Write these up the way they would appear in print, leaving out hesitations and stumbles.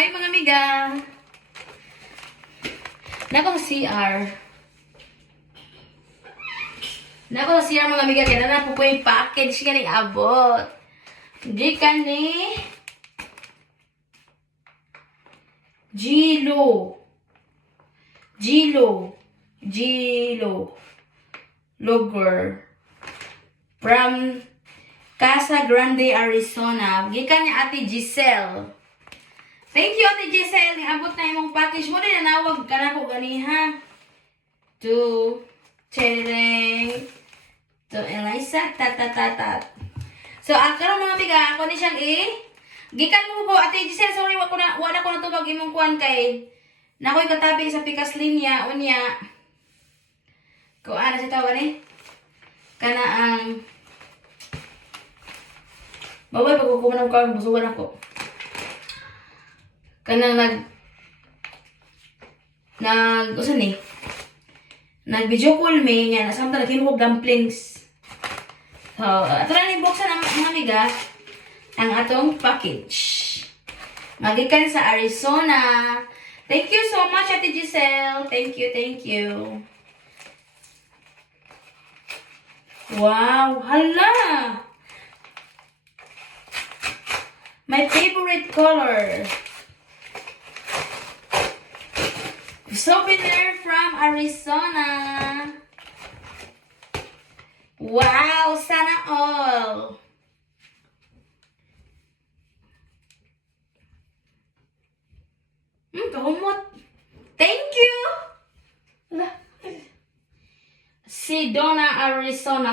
Hi mga amiga! Nako sa CR. Nako sa CR mga amiga. Kaya na po ko yung package ka ng abot. Di ka ni Gilo. Logger. From Casa Grande, Arizona. Gikan ni Ate Giselle. Thank you, Ate Giselle. Niabot na imong package mo. Rin nanawag ka na ko ganiha. To Tereng. To Eliza. Tat. So, karon mga amiga, ako ni siyang gikan mo ko, Ate Giselle, sorry, wala ko na tubag imong kuhan kay nakoy katabi sa pikas linya, unya. Kuha na siya tawag ni. Kana ang bawal pagkukuha ng kang busugan ako. Kanang usan ni? Nag-video call me nga nasamta naghinuog dumplings. So, ato na ni buksan ang mga amiga ang atong package. Magikan sa Arizona. Thank you so much, Ate Giselle. Thank you. Wow, hala! My favorite color. Souvenir from Arizona. Wow, sana all. Kahumot. Thank you. Sedona, Arizona,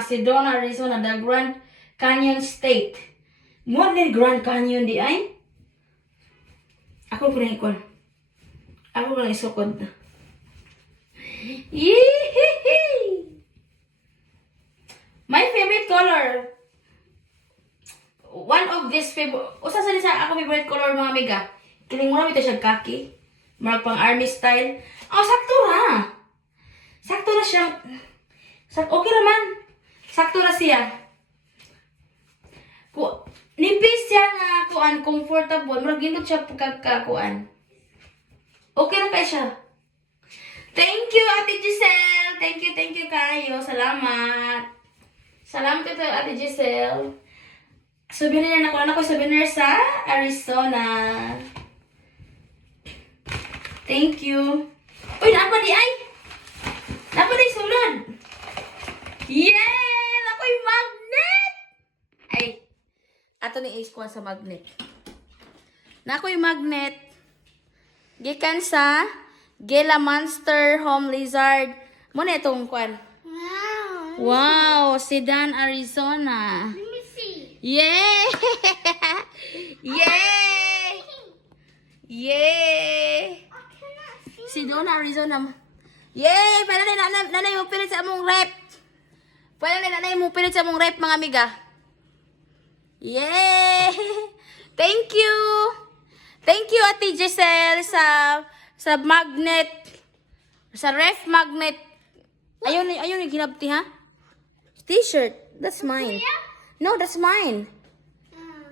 the Grand Canyon State. Mo ni Grand Canyon di ay? Ako ko lang isukod. Yee! My favorite color. One of this favorite. Usa sa ako favorite color mga amiga. Kining mo na ito siya kaki. Marag pang army style. Oh, sakto ra. Sakto na siya. Okay naman. Sakto na siya. Nipis siya nga kuan, comfortable. Marag ginod siya pagkakuan. Okay na kayo siya. Thank you, Ate Giselle. Thank you kayo. Salamat. Salamat ito, Ate Giselle. Souvenir na ko souvenir sa Arizona. Thank you. Uy, napa di ay? Napa di sulod? Yeah! Nako'y magnet! Ay, ato ni Ace kuha sa magnet. Nako'y magnet. Gikan sa Gila Monster Home Lizard. Muna itong kuan. Wow, Sedan, Arizona. Let me see. Yay! Yay! Sedan, Arizona. Yay! Para na nanay mo pilit sa among rep. Mga amiga. Yay! Thank you, Ate Giselle sa magnet, sa ref magnet. Ayun yung ginabti ha? T-shirt. That's mine. No, that's mine.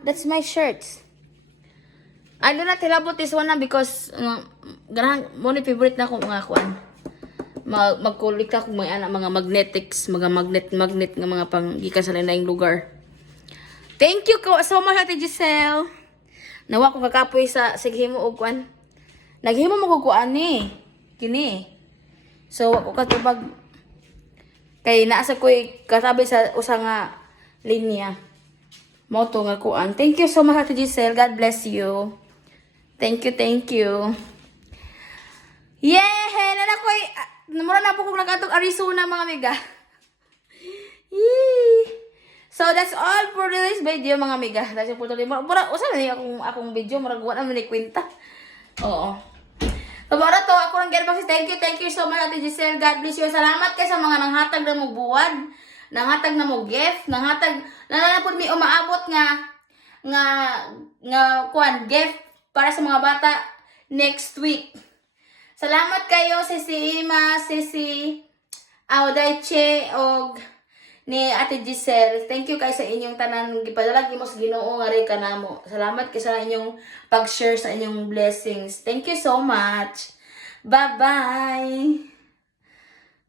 That's my shirt. I do not hilabot this one na because ganahan mo ni favorite na ko mga kuan. Mag-collect ako may mga magnetics, mga magnet nga mga panggikan sa lain-laing lugar. Thank you so much, Ate Giselle. Nawa ko kakapoy sa sighimo og kuan. Naghimo mo ko kuan ni. Kini. So ako katubag kay naa sa koy katabi sa usa nga linya. Mo to nga kuan. Thank you so much, Ate Giselle. God bless you. Thank you. Yeah! Nana koy mura na po kung nag-atog Arizona mga amiga. Yee! So that's all for this video mga amiga. That's all for today. Mura usa na ni akong video murag wa na ni kwenta. Oo. So mura to ako lang gyud thank you so much, Ate Giselle. God bless you. Salamat kay sa mga nanghatag na mo buwad, nanghatag na mo gift, nanghatag na pud mi umaabot nga kuan gift para sa mga bata next week. Salamat kayo Sisi Ima, Sisi Audache og ni Ate Giselle. Thank you kay sa inyong tanan gipadala mo sa Ginoo nga ray kanamo. Salamat kay sa inyong pag-share sa inyong blessings. Thank you so much. Bye-bye.